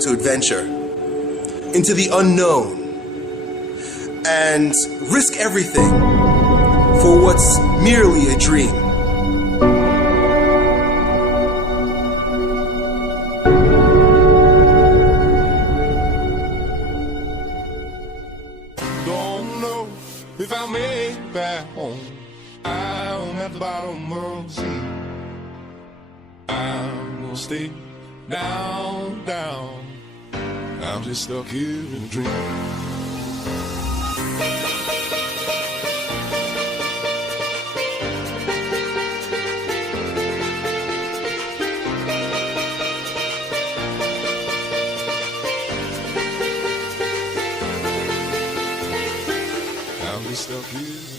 to adventure, into the unknown, and risk everything for what's merely a dream. Don't know if I'll make it back home. I'm at the bottom of the sea. I'm gonna stay down, down. I'm just stuck here in a dream. I'm just stuck here.